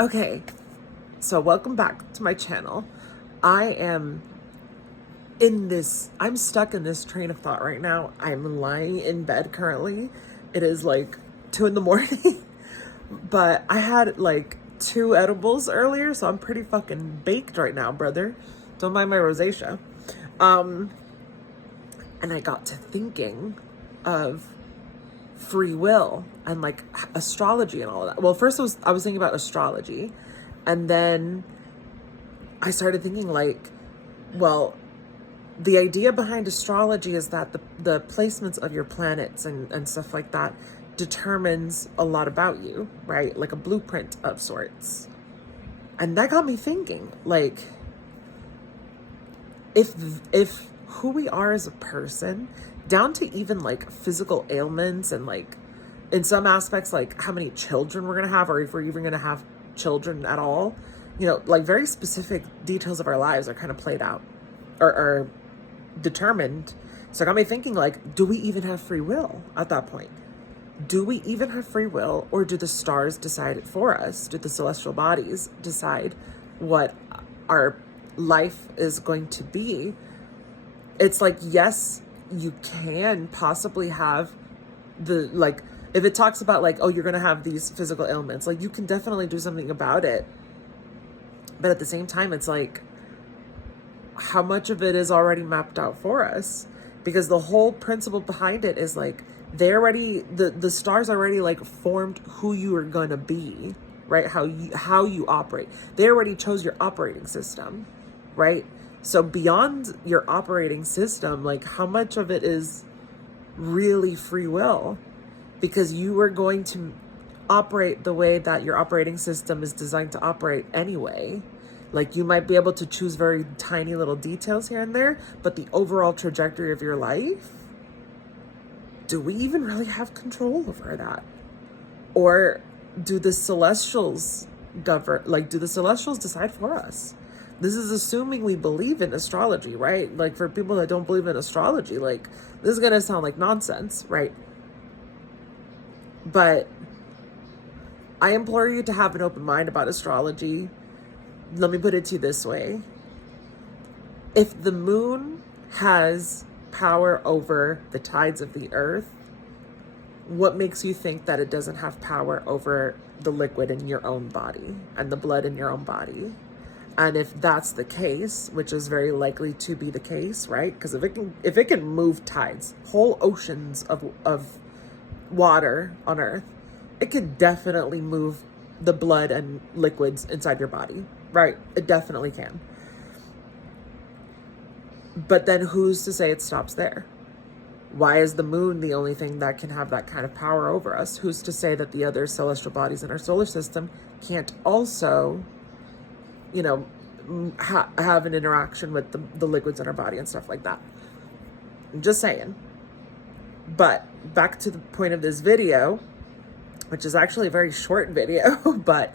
Okay, so welcome back to my channel. I'm stuck in this train of thought right now. I'm lying in bed currently. It is like 2 in the morning, but I had like 2 edibles earlier, so I'm pretty fucking baked right now, brother. Don't mind my rosacea. And I got to thinking of free will and like astrology and all of that. Well, first I was thinking about astrology, and then I started thinking like, well, the idea behind astrology is that the placements of your planets and stuff like that determines a lot about you, right? Like a blueprint of sorts. And that got me thinking, like, if who we are as a person, down to even like physical ailments and like in some aspects, like how many children we're gonna have, or if we're even gonna have children at all, like very specific details of our lives are kind of played out or determined. So it got me thinking, like, do we even have free will at that point? Do we even have free will, or do the stars decide it for us? Do the celestial bodies decide what our life is going to be? It's like, yes, you can possibly have like, if it talks about like, oh, you're going to have these physical ailments, like you can definitely do something about it. But at the same time, it's like, how much of it is already mapped out for us? Because the whole principle behind it is like, the stars already like formed who you are going to be, right? How you operate. They already chose your operating system, right? So beyond your operating system, like how much of it is really free will? Because you are going to operate the way that your operating system is designed to operate anyway. Like you might be able to choose very tiny little details here and there, but the overall trajectory of your life, do we even really have control over that? Or do the celestials govern, like do the celestials decide for us? This is assuming we believe in astrology, right? Like for people that don't believe in astrology, like this is gonna sound like nonsense, right? But I implore you to have an open mind about astrology. Let me put it to you this way. If the moon has power over the tides of the earth, what makes you think that it doesn't have power over the liquid in your own body and the blood in your own body? And if that's the case, which is very likely to be the case, right? Because if it can move tides, whole oceans of water on earth, it could definitely move the blood and liquids inside your body, right? It definitely can. But then who's to say it stops there? Why is the moon the only thing that can have that kind of power over us? Who's to say that the other celestial bodies in our solar system can't also, have an interaction with the liquids in our body and stuff like that? I'm just saying. But back to the point of this video, which is actually a very short video, but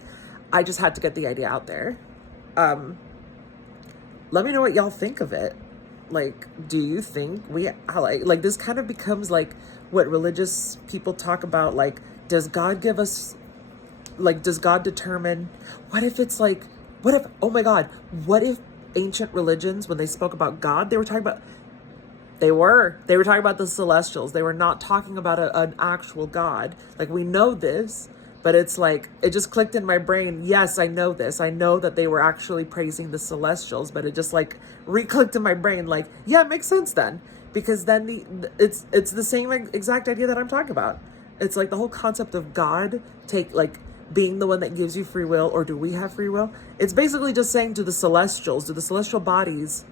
I just had to get the idea out there. Let me know what y'all think of it. Like, do you think like this kind of becomes like what religious people talk about? Like, does God give us, like, does God determine? What if it's like, oh my God, what if ancient religions, when they spoke about God, they were talking about the celestials. They were not talking about an actual God. Like, we know this, but it's like, it just clicked in my brain. Yes, I know this. I know that they were actually praising the celestials, but it just like re-clicked in my brain. Like, yeah, it makes sense then, because then it's the same exact idea that I'm talking about. It's like the whole concept of God being the one that gives you free will, or do we have free will? It's basically just saying, do the celestial bodies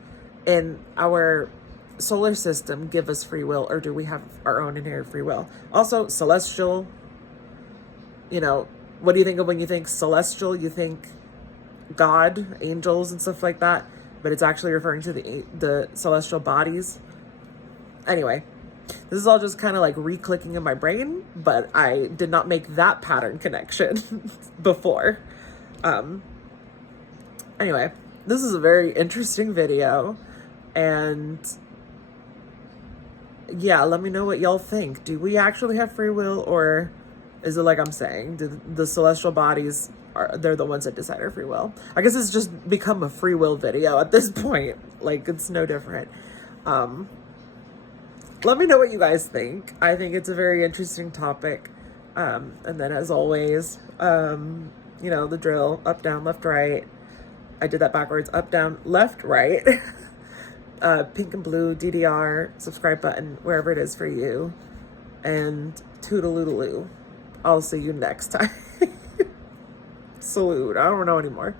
in our solar system give us free will, or do we have our own inherent free will? Also, celestial, what do you think of when you think celestial? You think God, angels and stuff like that, but it's actually referring to the celestial bodies. Anyway, this is all just kind of like re-clicking in my brain, but I did not make that pattern connection before. Anyway, this is a very interesting video, and yeah, let me know what y'all think. Do we actually have free will, or is it like I'm saying, do the celestial bodies they're the ones that decide our free will. I guess it's just become a free will video at this point. Like, it's no different. Let me know what you guys think. I think it's a very interesting topic. And then as always, you know, the drill, up, down, left, right. I did that backwards, up, down, left, right. Pink and blue, DDR, subscribe button, wherever it is for you. And toodaloo. I'll see you next time. Salute. I don't know anymore.